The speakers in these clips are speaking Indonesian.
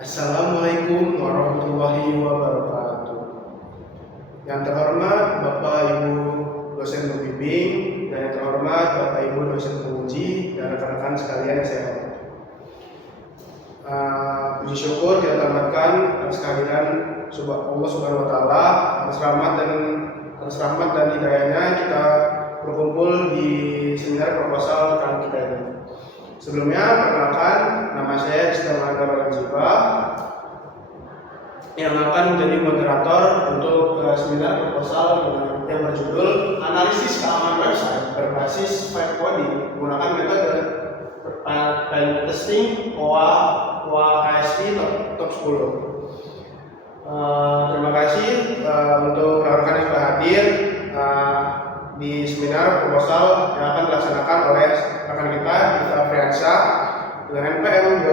Assalamualaikum warahmatullahi wabarakatuh. Yang terhormat Bapak Ibu dosen pembimbing dan yang terhormat Bapak Ibu dosen penguji dan rekan-rekan sekalian yang saya hormati. Puji syukur kita tamatkan atas kehadiran Allah Subhanahu wa taala, atas rahmat dan hidayahnya kita berkumpul di seminar proposal tahun kita ini. Sebelumnya, perkenalkan, nama saya Rizka Mahendra Ziba yang akan menjadi moderator untuk seminar proposal yang berjudul Analisis Keamanan Website berbasis Vibe Coding menggunakan metode pilot testing OA-ASP top 10. Terima kasih untuk rekan-rekan yang sudah hadir di seminar proposal yang akan dilaksanakan oleh rekan kita Dita Friansyah dengan NPM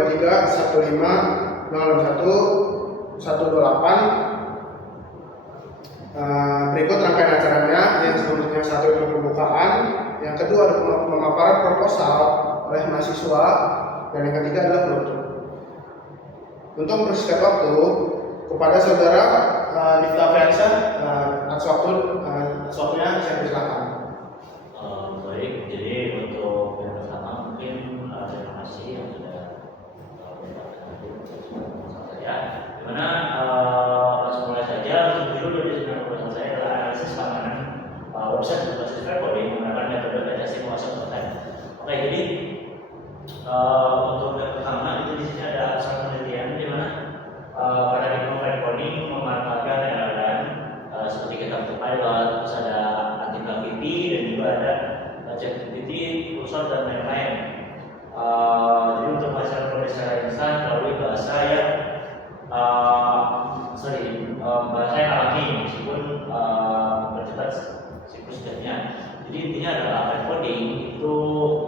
2315012128. Berikut rangkaian acaranya. Yang selanjutnya satu itu pembukaan, yang kedua ada pemaparan proposal oleh mahasiswa, dan yang ketiga adalah penutup. Untuk mempersingkat waktu, kepada saudara Dita Friansyah, atas waktunya saya persilakan. Baik, jadi untuk yang pertama mungkin terima kasih yang sudah mendapatkan hadir untuk proposal saya. Dimana langsung mulai saja. Untuk judul dari seminar proposal saya adalah analisis keamanan website berbasis Vibe Coding menggunakan metode testing OA-ASP. Oke, jadi untuk yang pertama itu di sini ada asal penelitian di mana paradigma Vibe Coding memanfaatkan LLM seperti kita pilot, terus ada anti-gravity dan juga ada ChatGPT, kursor dan lain-lain. Jadi untuk hasil pemeriksaan instan melalui bahasa yang bahasa yang alami meskipun bercepat siklusnya. Jadi intinya adalah Vibe Coding itu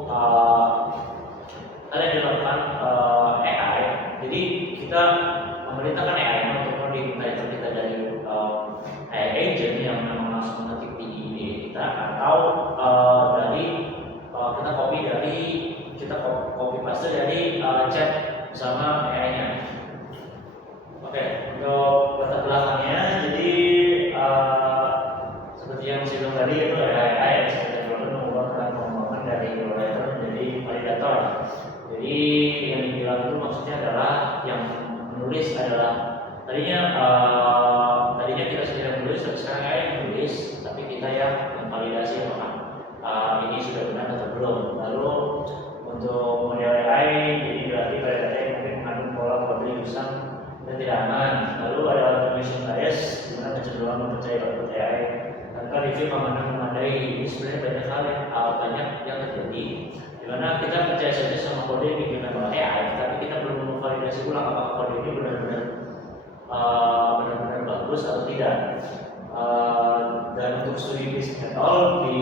hal yang dilakukan AI. Jadi kita memerintahkan AI untuk coding title kita dari AI agent yang memang langsung mengetik di IDE kita, atau dari kita copy paste dari chat bersama AI-nya. Oke, untuk latar belakangnya, jadi seperti yang saya bilang tadi itu AI yang saya mengubah pengembangan dari validator menjadi validator. Jadi yang dibilang itu maksudnya adalah yang menulis adalah tadinya kita sudah menulis, tapi sekarang AI yang menulis, tapi kita yang memvalidasi apakah ini sudah benar atau belum. Lalu untuk model AI, jadi berarti pada data yang mungkin mengandung pola probability usang dan tidak aman. Lalu ada automation bias, di mana kecenderungan mempercayai output AI tanpa review keamanan memadai. Ini sebenarnya banyak yang terjadi, di mana kita percaya saja sama kode yang dikirimkan oleh AI, tapi kita belum memvalidasi ulang apakah kode ini benar-benar bagus atau tidak. Dan untuk studi Fisk et al. Di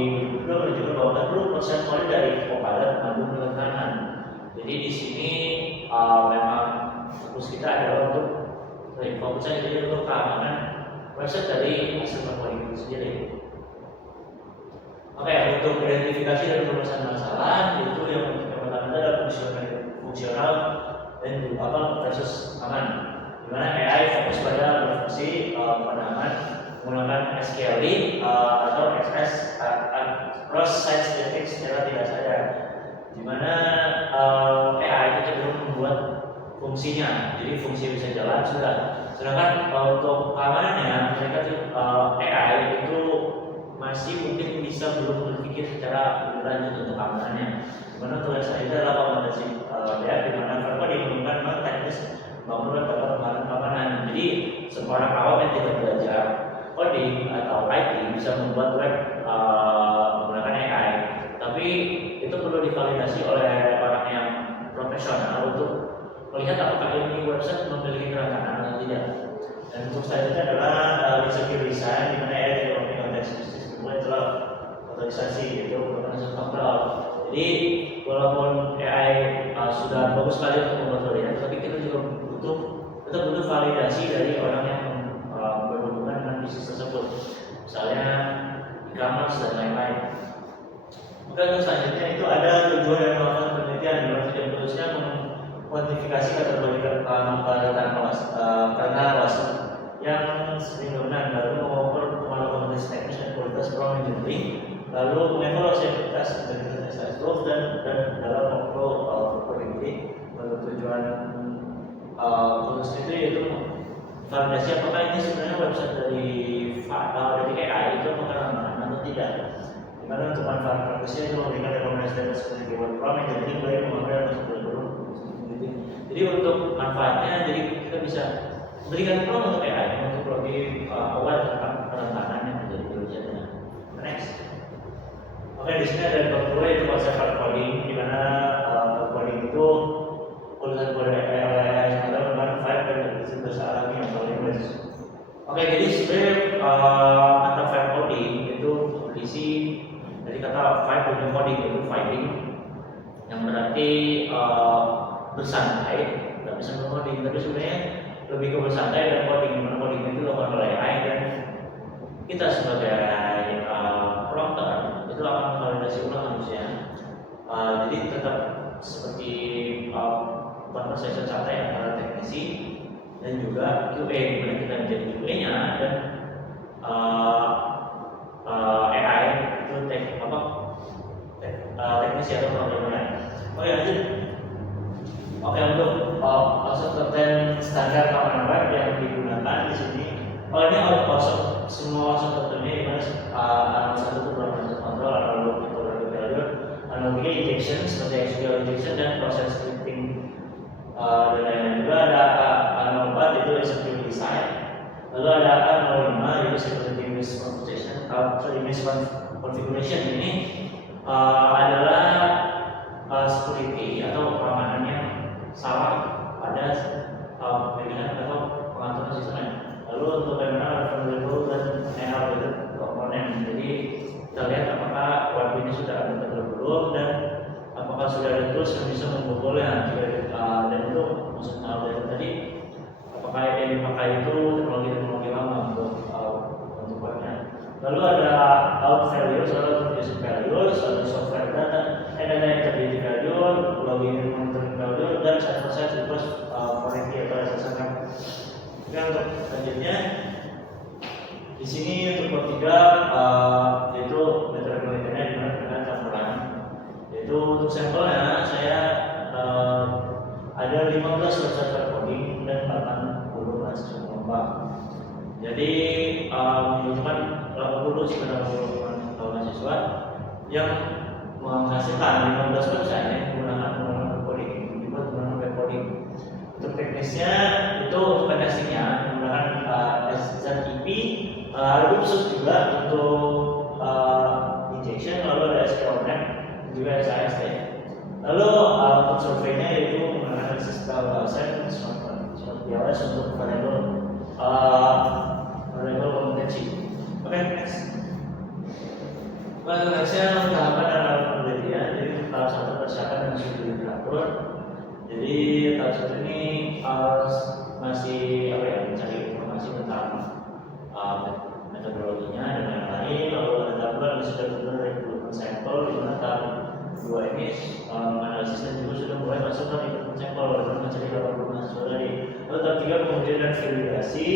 2022 menunjukkan bahwa 40% kode dari Copilot mengandung kerentanan. Jadi di sini memang fokus kita adalah fokusnya jadi untuk keamanan website dari hasil coding itu sendiri. Oke, untuk identifikasi dan pemecahan masalah itu yang pertama adalah fungsional dan versus aman. Di mana AI fokus pada berfungsi penahanan menggunakan SQLite atau XS cross site static secara tidak sadar. Di mana AI itu cenderung membuat fungsinya, jadi fungsi bisa jalan sudah. Sedangkan untuk keamanannya, mereka AI itu masih mungkin belum berpikir secara lebih lanjut untuk keamanannya. Dimana tugas saya adalah kompetensi di mana mereka dimungkinkan teknis bangunan perkembangan keamanan. Jadi seorang awam yang tidak belajar coding atau IT bisa membuat web menggunakan AI, tapi itu perlu divalidasi oleh orang yang profesional untuk melihat apakah ini website memiliki kerentanan atau tidak. Dan untuk selanjutnya adalah secure design, di mana AI tidak memiliki konteks bisnis, kemudian itulah otorisasi, yaitu merupakan kontrol. Jadi walaupun AI sudah bagus sekali untuk membuat validasi, tapi kita juga butuh validasi dari orang yang berhubungan dengan bisnis tersebut, misalnya e-commerce dan lain-lain. Maka selanjutnya itu ada tujuan dan melakukan penelitian, dalam tidak menulisnya kuantifikasi kategori keterlibatan yang sering dominan, lalu mengukur perkembangan kompetensi teknis dan kualitas program engineering, lalu mengevaluasi efektivitas integritas SIS tools dan dalam workflow productivity. Menurut tujuan khusus itu yaitu validasi apakah ini sebenarnya website dari AI itu apakah aman atau tidak. Dimana untuk manfaat praktisnya itu memberikan rekomendasi data seperti keyword prompt yang jadi baik memakai masuk ke dalam. Jadi untuk manfaatnya, jadi kita bisa berikan prompt untuk AI untuk lebih aware tentang kerentanan yang terjadi di website-nya. Next. Oke, di sini ada kedua yaitu konsep coding, di mana coding itu tulisan kode AI semata dengan 5 dan situs alami yang paling best. Oke, jadi sebenarnya kata 5 coding itu berisi dari kata 5 punya coding yaitu vibing, yang berarti bersantai, nggak bisa coding, tapi sebenarnya lebih ke bersantai dan coding. Dimana coding itu dilakukan oleh AI dan kita sebagai prompter itu akan memvalidasi ulang manusia. Jadi tetap seperti conversation santai antara teknisi dan juga QA, dimana kita menjadi QA-nya dan AI itu teknisi atau programmernya. Oke, lanjut. Oke, untuk software standar keamanan web yang digunakan di sini, kalau ini semua software ini dimana satu itu performance control, analog metode failure, analogi injection seperti SQL injection dan proses scripting dan lain-lain. Juga ada A04 itu executive design, lalu ada A05 itu security misconfiguration. Ini adalah security atau keamanan yang salah pada pemilihan atau pengaturan sistemnya. Lalu untuk bagaimana vulnerable dan error komponen. Jadi kita lihat apakah web ini sudah ada terlebih dahulu dan apakah sudah ada tools yang bisa membobolnya. Dan itu maksudnya tadi apakah yang dipakai itu teknologi lama untuk webnya. Lalu ada out values, lalu user values, lalu software data, data integrity value, login monitoring value, dan server side request foreign-key atau SSL. Dan untuk selanjutnya di sini untuk bab 3 yaitu metode penelitiannya dimana dengan campuran. Yaitu untuk sampelnya saya ada 15 website coding dan 80 mahasiswa lomba. Jadi menunjukkan 80 mahasiswa yang menghasilkan 15 website yang menggunakan coding, menggunakan web coding. Untuk teknisnya itu untuk testingnya menggunakan SZIP, ada khusus juga untuk injection, lalu ada SQLnet, juga SAST. Lalu untuk surveinya itu menggunakan sistem seperti biasa untuk variable kompetensi. Oke, next. Nextnya tahapan dan penelitian. Jadi tahap 1 persiapan dan studi literatur. Jadi tahap 1 ini masih mencari informasi tentang metodologinya dan lain-lain. Lalu ada tahap 2 yang sudah rekrutmen sampel, di mana tahap 2 ini analisis dan juga sudah mulai masuk ke rekrutmen sampel dan mencari 80 mahasiswa tadi. Lalu tahap 3 kemudian dan validasi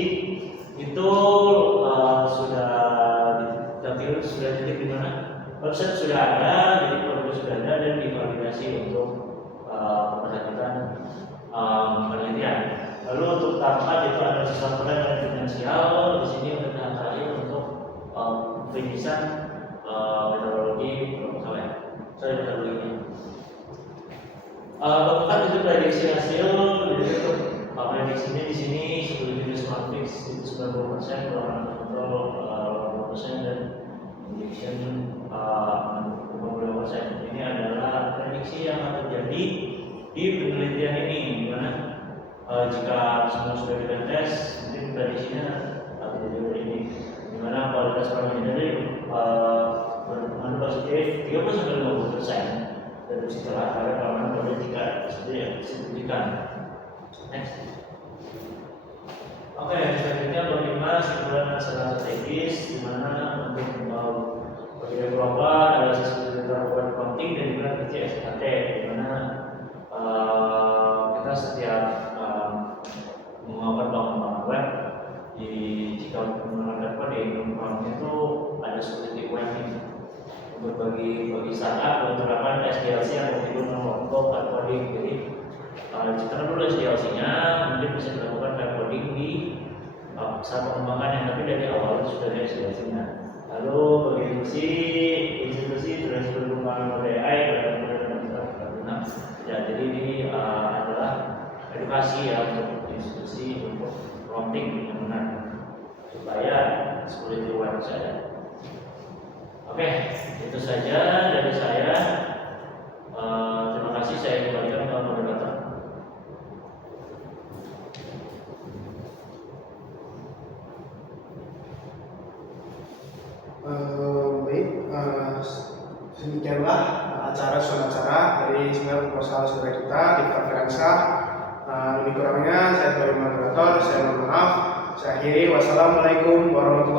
itu sudah titik di mana website sudah ada, jadi produk sudah ada dan divalidasi untuk keberlanjutan penelitian. Lalu untuk tahap 4 itu analisis laporan dan finansial. Di sini untuk tahap terakhir untuk penyisian metodologi proposal. Metodologinya. Keempat itu prediksi hasil. Jadi untuk prediksinya di sini sebelum video smart fix itu 90%, kurang kontrol 80% dan injection 50%. Ini adalah prediksi yang akan terjadi di penelitian ini, di mana jika semua sudah kita tes, mungkin prediksinya akan terjadi ini, di mana kualitas parameter dari berpengaruh positif 30-50% dan setelah ada keamanan pada jika seperti yang disebutkan. Next. Oke, selanjutnya bagaimana kesimpulan secara strategis, di mana untuk bagian global ada sesuatu yang penting dan juga PCSKT, di mana kita maka setiap menggunakan bangun web jika menggunakan coding itu ada security warning untuk bagi startup menerapkan SDLC atau untuk coding. Jadi cita dulu SDLC-nya, mungkin bisa dilakukan type coding di saat pengembangan yang tapi dari awal sudah ada SDLC-nya. Lalu bagi institusi sudah pengembangan AI dan ya, jadi ini adalah edukasi ya untuk institusi untuk prompting yang benar supaya security aware saja. Oke, itu saja dari saya. Terima kasih, saya kembalikan ke moderator. Baik, demikianlah acara dari seminar proposal saudara kita di Konferensa. Lebih kurangnya saya sebagai moderator, saya mohon maaf. Saya akhiri, wassalamualaikum warahmatullahi wabarakatuh.